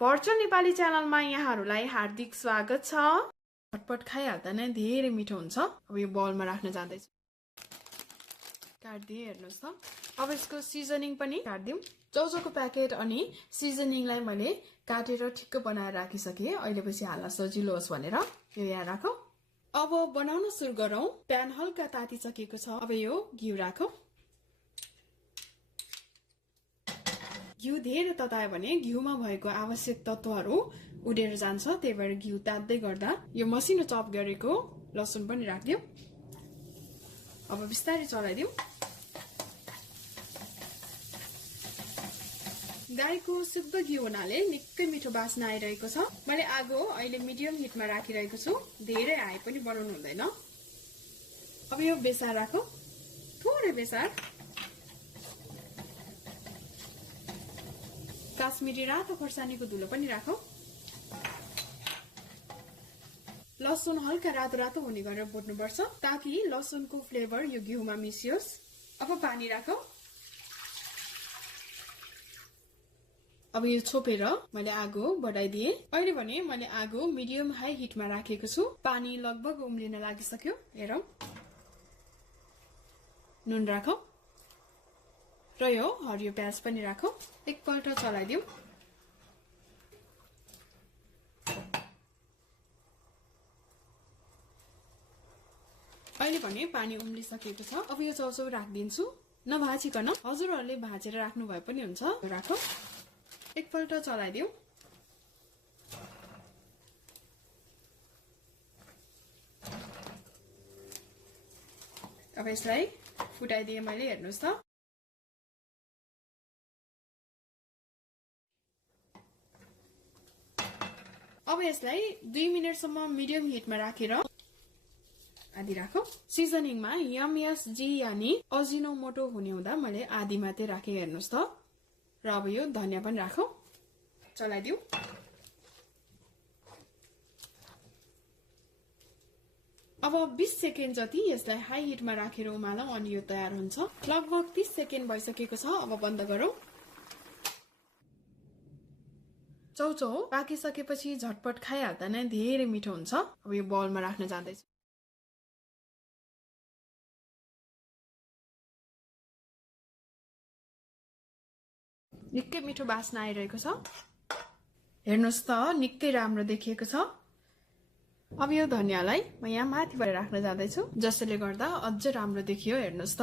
Virtual Nepali च्यानलमा यहाँहरूलाई हार्दिक स्वागत छ। झटपट खाइहाल्दा नै धेरै मिठो हुन्छ। अब यो बाउलमा राख्न जाँदैछु। काट्दिए हेर्नुस् त। अब यसको सिजनिङ पनि काट्दिउँ। चौचौको प्याकेट अनि सिजनिङलाई मैले काटेर ठिक्क बनाएर राखिसके। अहिले पछि हाल्न सजिलो होस् भनेर यो यहाँ राखौं। अब बनाउन सुरु गरौं। प्यान हल्का तातिसकेको छ। अब यो घिउ राखौं। घिउ धेरै ततायो भने घिउमा भएको आवश्यक तत्त्वहरू उडेर जान्छ। त्यही भएर घिउ तात्दै गर्दा यो मसिनो चप गरेको लसुन पनि राख्दियौ। अब बिस्तारै चलाइदिउँ। गाईको शुद्ध घिउ हुनाले निकै मिठो बास्ना आइरहेको छ। मैले आगो अहिले मिडियम हिटमा राखिरहेको छु। धेरै हाई पनि बनाउनु हुँदैन। अब यो बेसार राखौं। थोरै बेसार। काश्मिरी रातो खोर्सानीको धुलो पनि राखौं। लसुन हल्का रातो रातो हुने गरेर भुट्नुपर्छ ताकि लसुनको फ्लेभर यो घिउमा मिसियोस्। अब पानी राखौं। अब यो छोपेर मैले आगो बढाइदिए। अहिले भने मैले आगो मिडियम हाई हिटमा राखेको छु। पानी लगभग उम्लिन लागिसक्यो। हेरौं। नुन राखौं र यो हरियो प्याज पनि राखौं। एकपल्ट चलाइदिउँ। अहिले भने पानी उम्लिसकेको छ। अब यो चौचौ राखिदिन्छु। नभाजिकन हजुरहरूले भाजेर राख्नु भए पनि हुन्छ। राखौं। एकपल्ट चलाइदिउँ। अब यसलाई फुटाइदिए मैले। हेर्नुस् त। अब यसलाई 2 मिनेटसम्म मिडियम हिटमा राखेर आधी राखौं। सिजनिङमा MSG यानी अजिनोमोटो हुने हुँदा मैले आधी मात्रै राखे। हेर्नुस् त। र अब यो धनिया पनि राखौं। चलाइदिउँ। अब 20 सेकेन्ड जति यसलाई हाई हिटमा राखेर उमालौं अनि यो तयार हुन्छ। लगभग 30 सेकेन्ड भइसकेको छ। अब बन्द गरौं। चौचौ पाकिसकेपछि झटपट खाइहाल्दा नै धेरै मिठो हुन्छ। अब यो बाउलमा राख्न जाँदैछु। निकै मिठो बास्ना आइरहेको छ। हेर्नुस् त निकै राम्रो देखिएको छ। अब यो धनियालाई म यहाँ माथिबाट राख्न जाँदैछु जसले गर्दा अझ राम्रो देखियो। हेर्नुस् त।